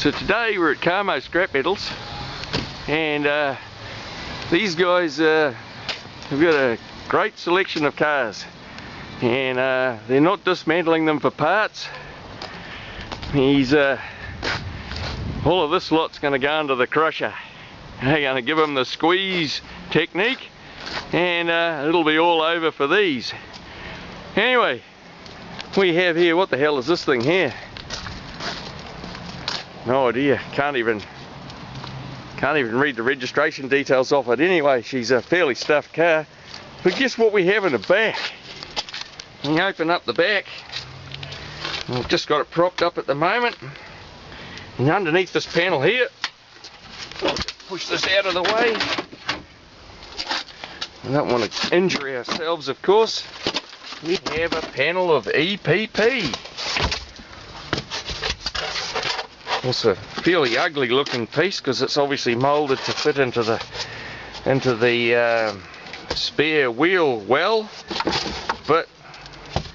So today we're at Carmo Scrap Metals, and these guys have got a great selection of cars, and they're not dismantling them for parts. All of this lot's going to go under the crusher. They're going to give them the squeeze technique, and it'll be all over for these. Anyway, we have here, what the hell is this thing here? No idea, can't even read the registration details off it. Anyway, she's a fairly stuffed car. But guess what we have in the back? We open up the back. We've just got it propped up at the moment. And underneath this panel here, I'll push this out of the way. We don't want to injure ourselves, of course. We have a panel of EPP. It's a fairly ugly looking piece because it's obviously moulded to fit into the spare wheel well, but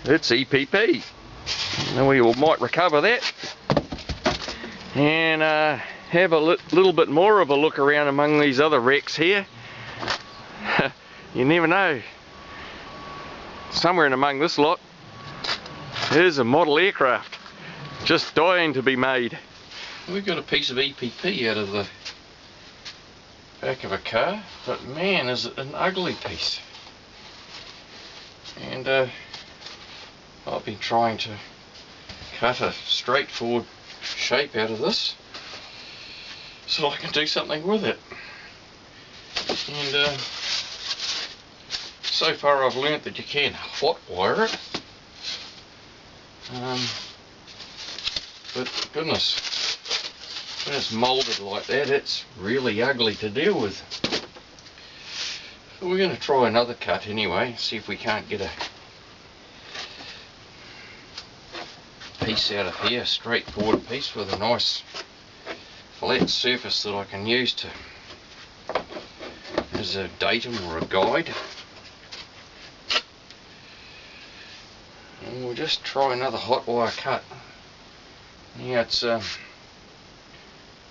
it's EPP. And we might recover that and have a little bit more of a look around among these other wrecks here. You never know. Somewhere in among this lot there's a model aircraft just dying to be made. We've got a piece of EPP out of the back of a car, but man, is it an ugly piece. And I've been trying to cut a straightforward shape out of this so I can do something with it. And so far I've learnt that you can hot wire it, but goodness, when it's moulded like that, it's really ugly to deal with. So we're going to try another cut anyway, see if we can't get a piece out of here, a straightforward piece with a nice flat surface that I can use as a datum or a guide. And we'll just try another hot wire cut. Yeah,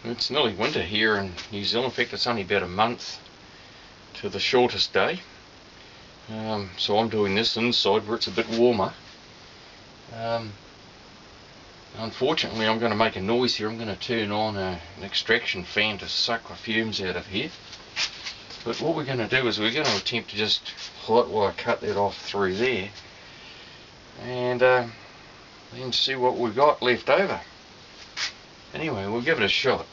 it's nearly winter here in New Zealand. In fact, it's only about a month to the shortest day. So I'm doing this inside where it's a bit warmer. Unfortunately, I'm going to make a noise here. I'm going to turn on an extraction fan to suck the fumes out of here. But what we're going to do is we're going to attempt to just hot wire cut that off through there, and then see what we've got left over. Anyway, we'll give it a shot.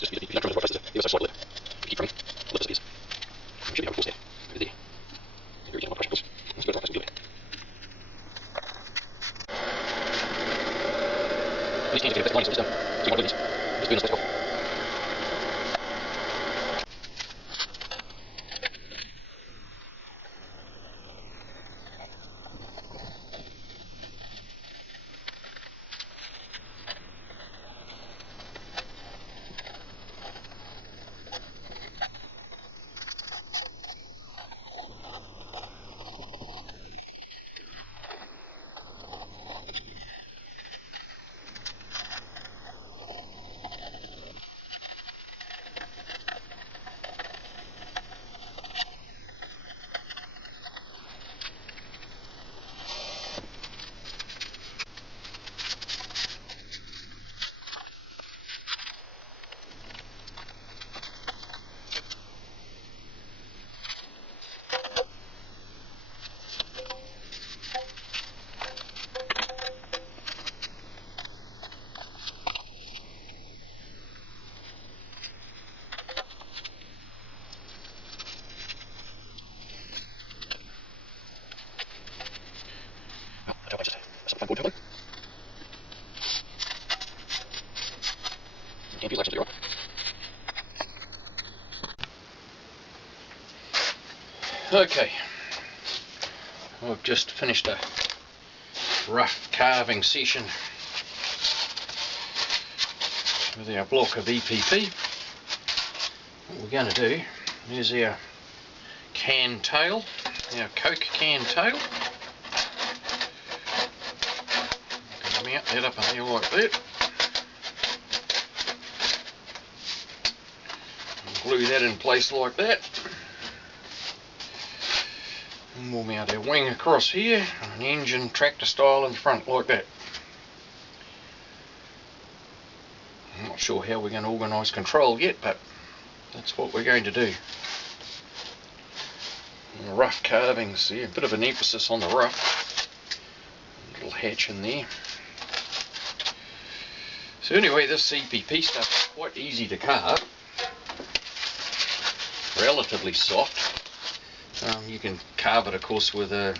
Just if you don't trim the right faces, give us a slight lip. Keep trimming. Lip disappears. You should be able to force there. Over there. Very gentle pressure, of course. Let's go to the right face and do it. These cans are getting a bit tiny, so just so you might do these. Just burn this plastic off. Okay, I've just finished a rough carving session with our block of EPP. What we're going to do is our can tail, our Coke can tail. Mount that up in there like that. Glue that in place like that. And we'll mount our wing across here, an engine tractor style in front like that. I'm not sure how we're going to organise control yet, but that's what we're going to do. And rough carvings here, a bit of an emphasis on the rough. A little hatch in there. So anyway, this EPP stuff is quite easy to carve. Relatively soft. You can carve it, of course, with a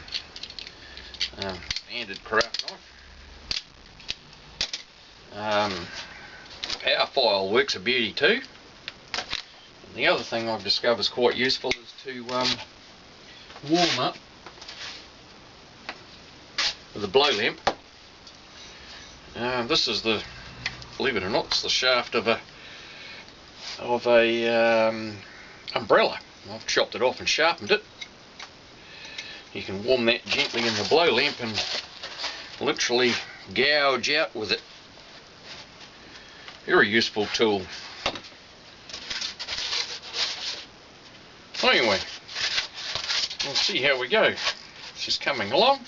standard craft knife. Power file works a beauty too. And the other thing I've discovered is quite useful is to warm up with a blow lamp. This is the, believe it or not, it's the shaft of a umbrella. I've chopped it off and sharpened it. You can warm that gently in the blow lamp and literally gouge out with it. Very useful tool. Anyway, we'll see how we go. It's just coming along.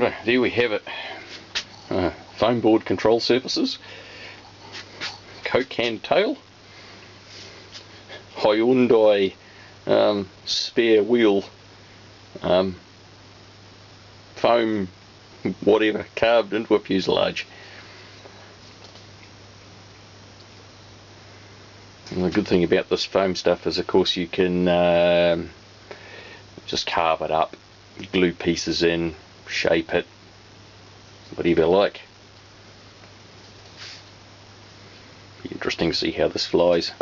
Righto, there we have it. Foam board control surfaces, Coke can tail, Hyundai spare wheel foam whatever carved into a fuselage. And the good thing about this foam stuff is, of course, you can just carve it up, glue pieces in, shape it, whatever you like. Be interesting to see how this flies.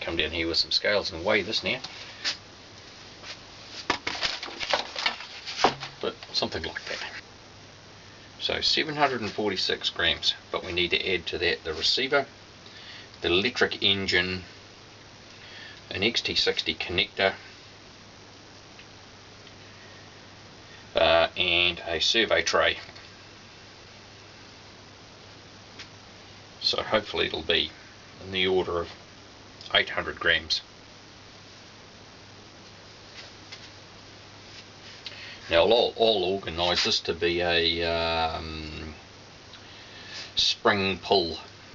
Come down here with some scales and weigh this now, but something like that. So 746 grams, but we need to add to that the receiver, the electric engine, an XT60 connector, and a survey tray. So hopefully it'll be in the order of 800 grams. Now I'll organise this to be a spring pull